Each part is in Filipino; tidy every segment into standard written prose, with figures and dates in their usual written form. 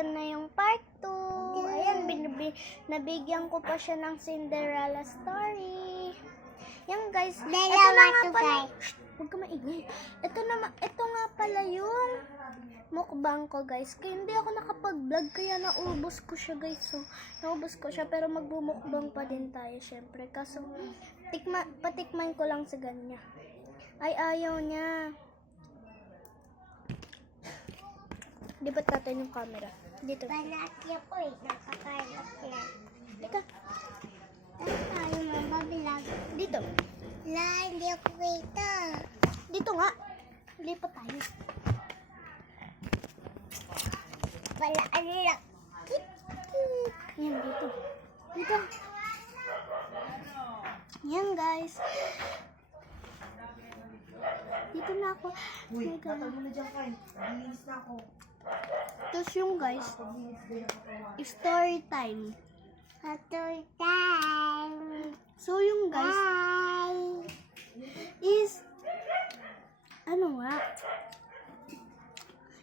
ito na yung part 2. Ayan, nabigyan ko pa siya ng Cinderella story. Yan guys, ito na nga pala. Huwag ka maingay. Ito nga pala yung mukbang ko guys. Kaya hindi ako nakapag-vlog kaya naubos ko siya guys. So, naubos ko siya pero magbumukbang pa din tayo syempre. Kaso, patikman ko lang sa ganyan. Ay, ayaw niya. Di ba natin yung camera? Dito. Balakya po eh. Nakakalat yan. Dito. Tayo mababilag. Dito. La, hindi ako kita. Dito nga. Lipat tayo. Wala, alak. Yan, dito. Dito. Yan, guys. Dito na ako. Uy, natago na dyan kayo. Nalinis na ako. Tapos yung guys, story time. Hatur time. So yung guys, Bye. is, ano nga,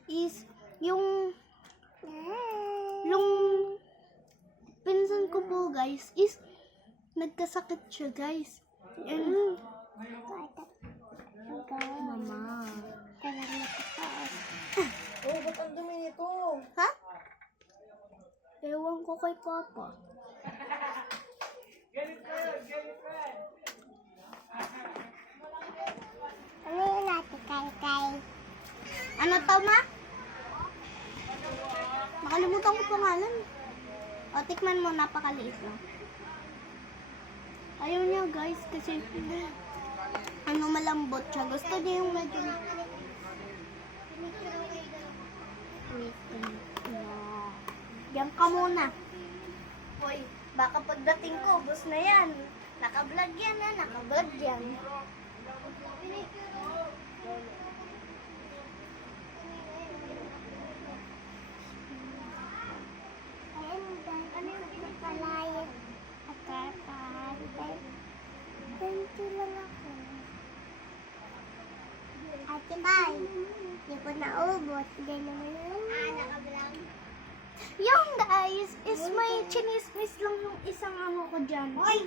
is, yung pinsan ko po guys, is, nagkasakit siya guys. And, mama. Oh, ba't ang dumi nito? Ha? Ewan ko kay Papa. Ano yung natin kay? Ano tao ma? Nakalimutan ko pangalan. O, tikman mo, napakaliit lang. Ayaw niya guys, kasi ano malambot siya. Gusto niya yung medyo Diyan ka muna. Hoy, baka pagdating ko, bus na yan. Naka-vlog yan ha, naka-vlog yan. Ano yung pinagpalayat? At ganito lang ako. Ate Kai, hindi ko naubos. Hindi naman yun. Nakablog. Yung guys, is may chinismis lang yung isang ano ko dyan. Hoy!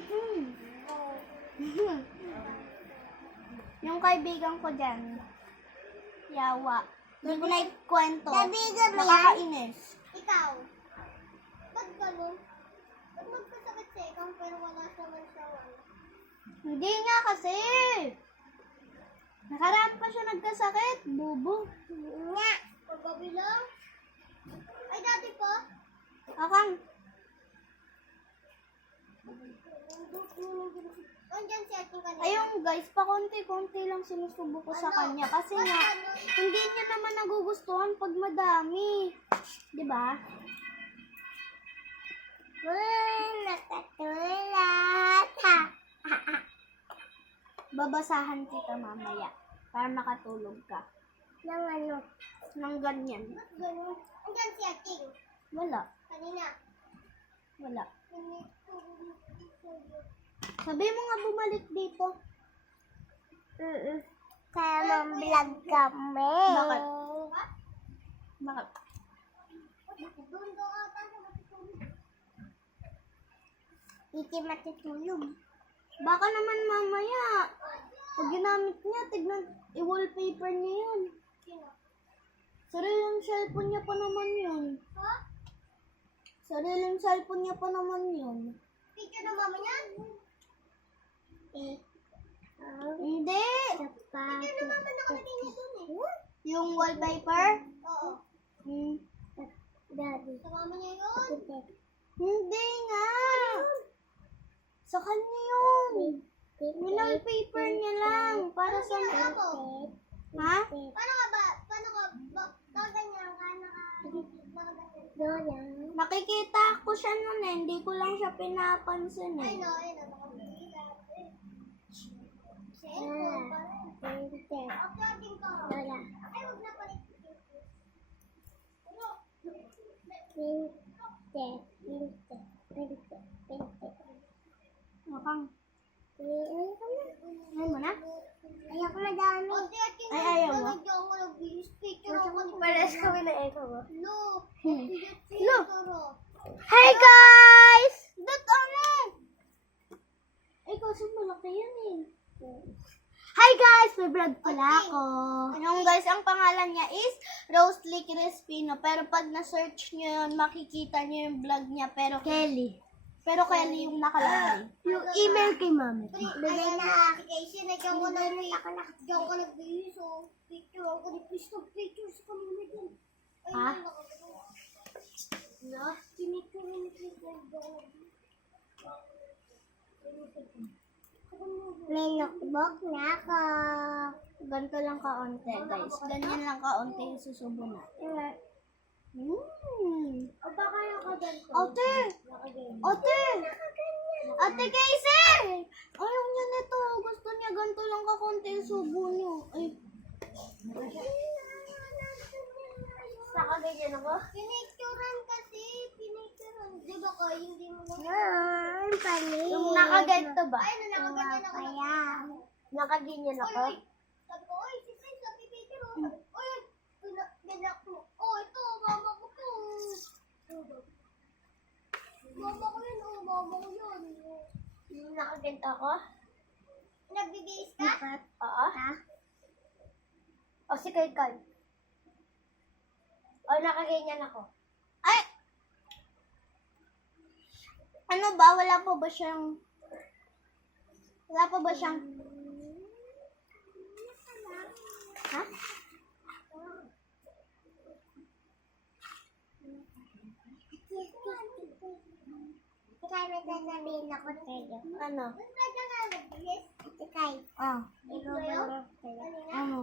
Yung kaibigan ko dyan. Yawa. Hindi ko na ikwento. Kaibigan mo yan? Nakakainis. Ikaw, ba't ganun? Ba't magkasakit sa ikaw pero wala naman sa wala? Hindi nga kasi. Nakaraan pa siya nagkasakit. Bubo. Nga! Paggabi lang? Ay, dati pa? Akang. Andyan si ating kanina. Ayun guys, pakonti-konti lang sinusubo ko sa kanya. Kasi nga, hindi niya naman nagugustuhan pag madami. Diba? Nakatulad. Ha! Babasahan kita mamaya. Para makatulog ka. Nang ano? Nang ganyan. Ba't ganun? Andyan si ating. Wala. Kanina. Wala. Sabi mo nga bumalik dito. Kaya mag-vlog kami. Bakit? Bakit? Doon ata sa matutulog. Hindi matutulog. Baka naman mamaya. Pag ginamit niya, tignan, i-wallpaper niya yun. Sariling cellphone niya pa naman yun. Ha? Sariling cellphone niya pa naman yun. Picture ng mama niya? Hindi. Picture ng mama nakalagay niya doon eh. Yung wallpaper? Oo. Daddy. Sa mama niya yun. Hindi nga. Sa kanya yun. Wallpaper niya lang. Para sa... Ha? Paano ka ba? Paano ka ba? Ganyan ka? Nakaganyan. Nakikita ko siya nun eh. Hindi ko lang siya pinapansin Ay eh. no, ay no. Nakabila. Cellphone pa rin. Uploading ko. Ay, huwag na palit. Makang. Ayaw mo na? Ayoko madami. Ay, ayaw mo? Picture ako. Pares kami na echo mo. No. Hi guys! Ba't ano? Ay, kasi malaki yan eh. Hi guys! May vlog pala ako. Yung guys, ang pangalan niya is Rosely Crispino. Pero pag na-search nyo yun, makikita nyo yung vlog niya. Pero Kelly. Pero Kelly yung nakalagay. Yung email kay mami. Bigay na application na diyan ko nagbihis o picture ako ni picture sa kanina dyan. Ay, Ha? na, pinicture ni picture doon. May notebook na ako. Ganito lang kaunti guys. Ganyan lang kaunti yung susubo na. O baka nakaganto. Ate! Ate! Ate Casey! Ayaw niya nito. Gusto niya ganito lang kakunti yung subo niyo. Ay. Nakaganyan ako? Pinicturean kasi. Pinicturean. Di ba ko, hindi mo na. Yung nakaganto ba? Ay, nakaganyan ako. Nakaganyan ako? Oy, sabi ko, oy, si Prince, sabi picture mo. Oy, binak mo. Oh, ito, mama ko to. Mama ko yun, oh, mama ko yun. Yung nakaganto ako? Nagbibihis ka? Oo. O si Kay Kay? O nakaganyan ako? Ay! Ano ba? Wala pa ba siyang... Ha? Kaya may sasabihin ako sa'yo. Ano? Ba't ka nga nagbihis? Kay, Ah. ikaw ba sa'yo? Ano?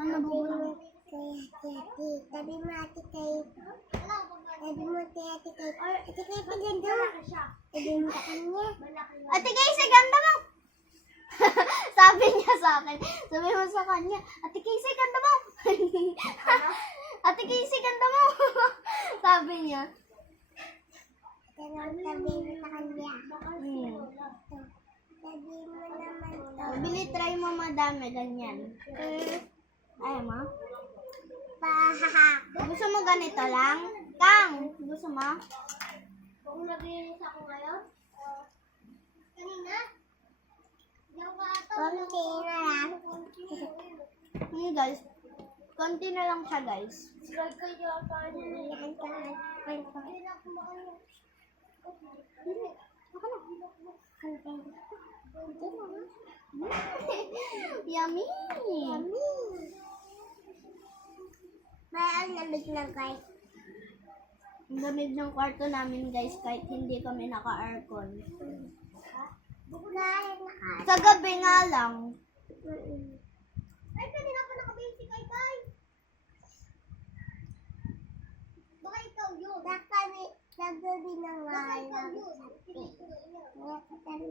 Ano bubulong? Sabi mo ate kay. Sabi mo ate kay. Ate kay paganda. Sabi mo sa kanya. Ate Casey, ganda mo! Sabi niya sa akin. Sabi mo sa kanya, Ate Casey, ganda mo! Ate Casey, ganda mo! Sabi niya. Sabi mo sa kanya. Hmm. Sabi mo naman to. Bili, try mo madami, ganyan. Ayaw mo? Pahaha. Gusto mo ganito lang? Kang, gusto mo? Kung naglinis ako ngayon. Kanina. Yung ato. Konti na lang. Guys. Konti na lang siya, guys. Sigad kayo pa niya. Hindi na kumakain. Yummy! May ang lamig na guys. Ang lamig ng kwarto namin, guys, kahit hindi kami naka-aircon. Dahil naka. Sa gabi nga lang. Ay, kanina pa nakabihis si Kai Kai. Baka ikaw yun. Nagabi na nga. Baka ikaw yun.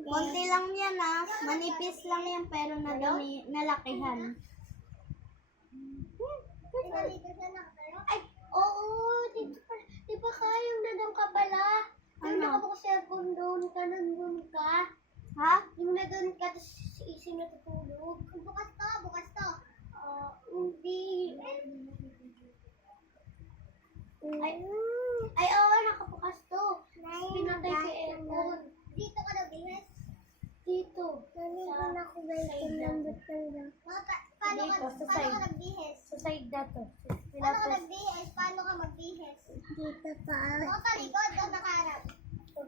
Konti lang yan, ah. Manipis lang yan, pero nalakihan. Nalito siya na kayo? Ay, oo. Di ba kayong nanong ka pala? Yung Ano? nakabukas sa aircon doon ka, nandun ka. Ha? Yung na doon ka, tapos ising natutulog. Bukas to. Hindi. Ay, oo, nakabukas to. Pinatay sa aircon. Dito ka nabihis? Dito. Naligo na ako guys. Paano ka nagbihis? Sa side na to. Paano ka nagbihis? Paano ka magbihis? Dito pa. O, talikod o nakaharap? Sa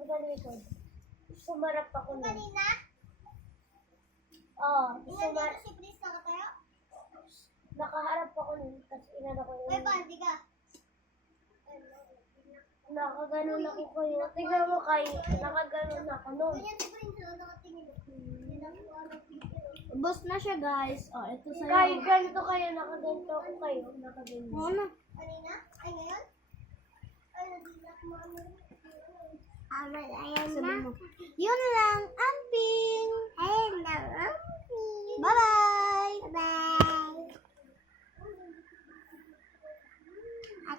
sumarap ako nun. Kanina? Oo. Inandito si Pris nakatayo? Nakaharap ako nun. Tapos inano ko May bandi ka? Nakaganon ako kayo. Tingnan mo kay, nakaganon ako nun. Ganyan si Prince, nakatingin. Ubus na siya, guys. Oh, ito sa'yo. Kay, ganito kayo, nakaganto ako kayo, nakaganto. Oo na. Kanina? Ay, ngayon? Ay, nandito ako maano. Ayan Sabi na. mo. Yun lang.